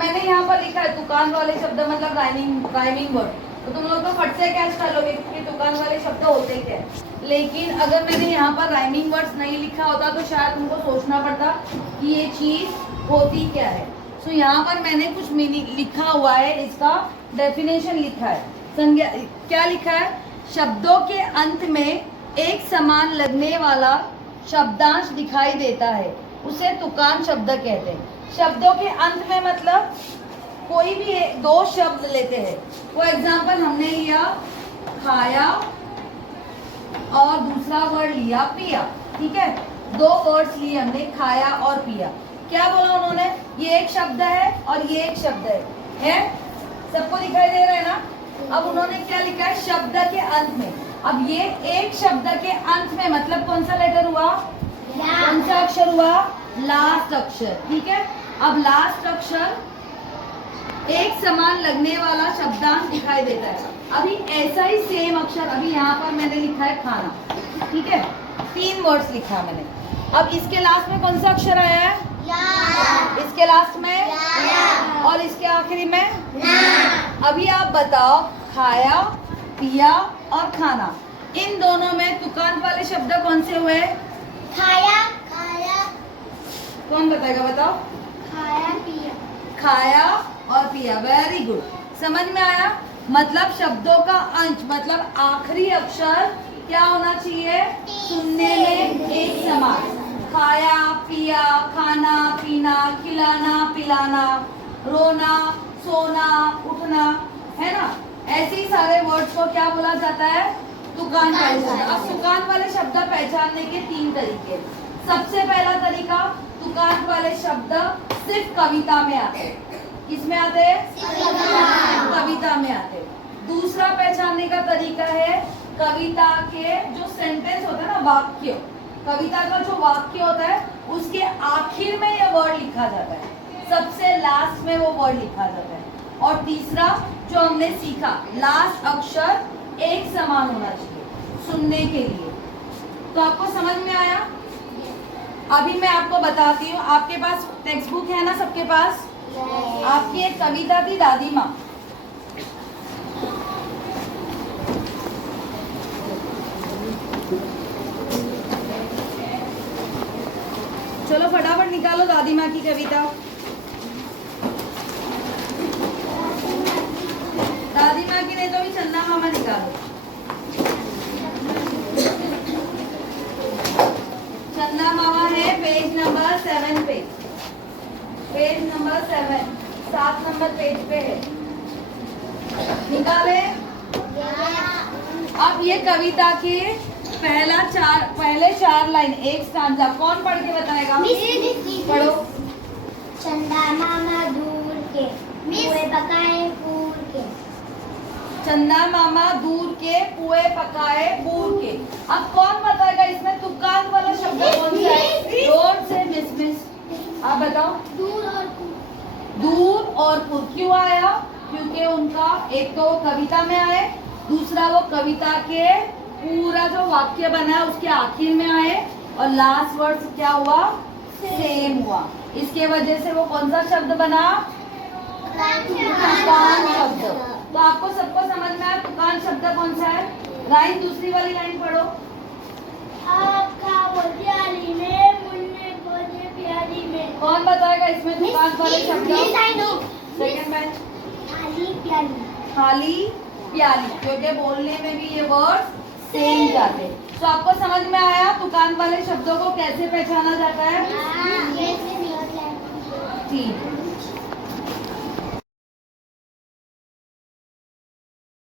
मैंने यहाँ पर लिखा है दुकान वाले शब्द मतलब राइमिंग वर्ड, तो तुम लोग तो फट से कैच कर लोगे कि दुकान वाले शब्द होते क्या है। लेकिन अगर मैंने यहाँ पर राइमिंग वर्ड्स नहीं लिखा होता तो शायद तुमको सोचना पड़ता कि ये चीज होती क्या है। सो यहाँ पर मैंने कुछ मीनिंग लिखा हुआ है, इसका डेफिनेशन लिखा है। संज्ञा क्या लिखा है? शब्दों के अंत में एक समान लगने वाला शब्दांश दिखाई देता है, उसे तुकान शब्द कहते हैं। शब्दों के अंत में मतलब कोई भी दो शब्द लेते हैं। फॉर एग्जाम्पल हमने लिया खाया और दूसरा वर्ड लिया पिया, ठीक है। दो वर्ड्स लिए हमने, खाया और पिया। क्या बोला उन्होंने? ये एक शब्द है और ये एक शब्द है? सबको दिखाई दे रहा है ना। अब उन्होंने क्या लिखा है? शब्द के अंत में। अब ये एक शब्द के अंत में मतलब कौन सा लेटर हुआ? कौन सा अक्षर हुआ? लास्ट अक्षर, ठीक है। अब लास्ट अक्षर एक समान लगने वाला शब्दांश दिखाई देता है। अभी ऐसा ही सेम अक्षर अभी यहाँ पर मैंने लिखा है खाना, ठीक है। 3 वर्ड्स लिखा है मैंने। अब इसके लास्ट में कौन सा अक्षर आया है? या। इसके लास्ट में या। और इसके आखिरी में ना। अभी आप बताओ, खाया, पिया और खाना, इन दोनों में तुकांत वाले शब्द कौन से हुए? खाया, खाया। कौन बताएगा? बताओ। खाया, पिया। खाया और पिया, वेरी गुड। समझ में आया? मतलब शब्दों का अंश मतलब आखिरी अक्षर क्या होना चाहिए? सुनने में एक समान। खाया, पिया, खाना, पीना, खिलाना, पिलाना, रोना, सोना, उठना, है ना। ऐसे ही सारे वर्ड्स को क्या बोला जाता है? तुकांत वाले शब्द। अब तुकांत वाले शब्द पहचानने के 3 तरीके। सबसे पहला तरीका, तुकांत वाले शब्द सिर्फ कविता में आते हैं। किसमें आते हैं? कविता में आते हैं। दूसरा पहचानने का तरीका है कविता के जो सेंटेंस होता है ना, वाक्य, कविता का जो वाक्य होता है उसके आखिर में ये वर्ड लिखा जाता है, सबसे लास्ट में वो वर्ड लिखा जाता है। और तीसरा जो हमने सीखा, लास्ट अक्षर एक समान होना चाहिए सुनने के लिए। तो आपको समझ में आया? अभी मैं आपको बताती हूँ, आपके पास टेक्स्ट बुक है ना सबके पास? आपकी एक कविता थी दादी माँ, चलो फटाफट निकालो दादी माँ की कविता। दादी माँ की नहीं तो भी चंदा मामा निकालो। चंदा मामा है पेज नंबर 7 पे, पेज नंबर 7, 7 नंबर पेज पे है। निकाले? अब ये कविता के पहले 4 लाइन, एक स्टांजा कौन पढ़ के बताएगा? पढ़ो। चंदा मामा दूर के पुए पकाए पूर के। चंदा मामा दूर के पुए पकाए पूर के। अब कौन बताएगा इसमें तुकांत वाला शब्द कौन सा है? जोर से मिस। आप बताओ। दूर और पुर। दूर और पुर क्यों आया? क्योंकि उनका एक तो कविता में आए, दूसरा वो कविता के पूरा जो वाक्य बना है उसके आखिर में आए, और लास्ट वर्ड क्या हुआ? सेम हुआ। इसके वजह से वो कौन सा शब्द बना? तुकांत शब्द। तो आपको सबको समझ में आया तुकांत शब्द कौन सा है? लाइन, दूसरी वाली लाइन पढ़ो। आपका प्याली में, मुन्ने बोले प्याली में। कौन बताएगा इसमें तुकांत वाले शब्द? Second batch. थाली प्याली। थाली प्याली, क्योंकि बोलने में भी ये वर्ड सेम जाते। तो आपको समझ में आया तुकांत वाले शब्दों को कैसे पहचाना जाता है? ठीक।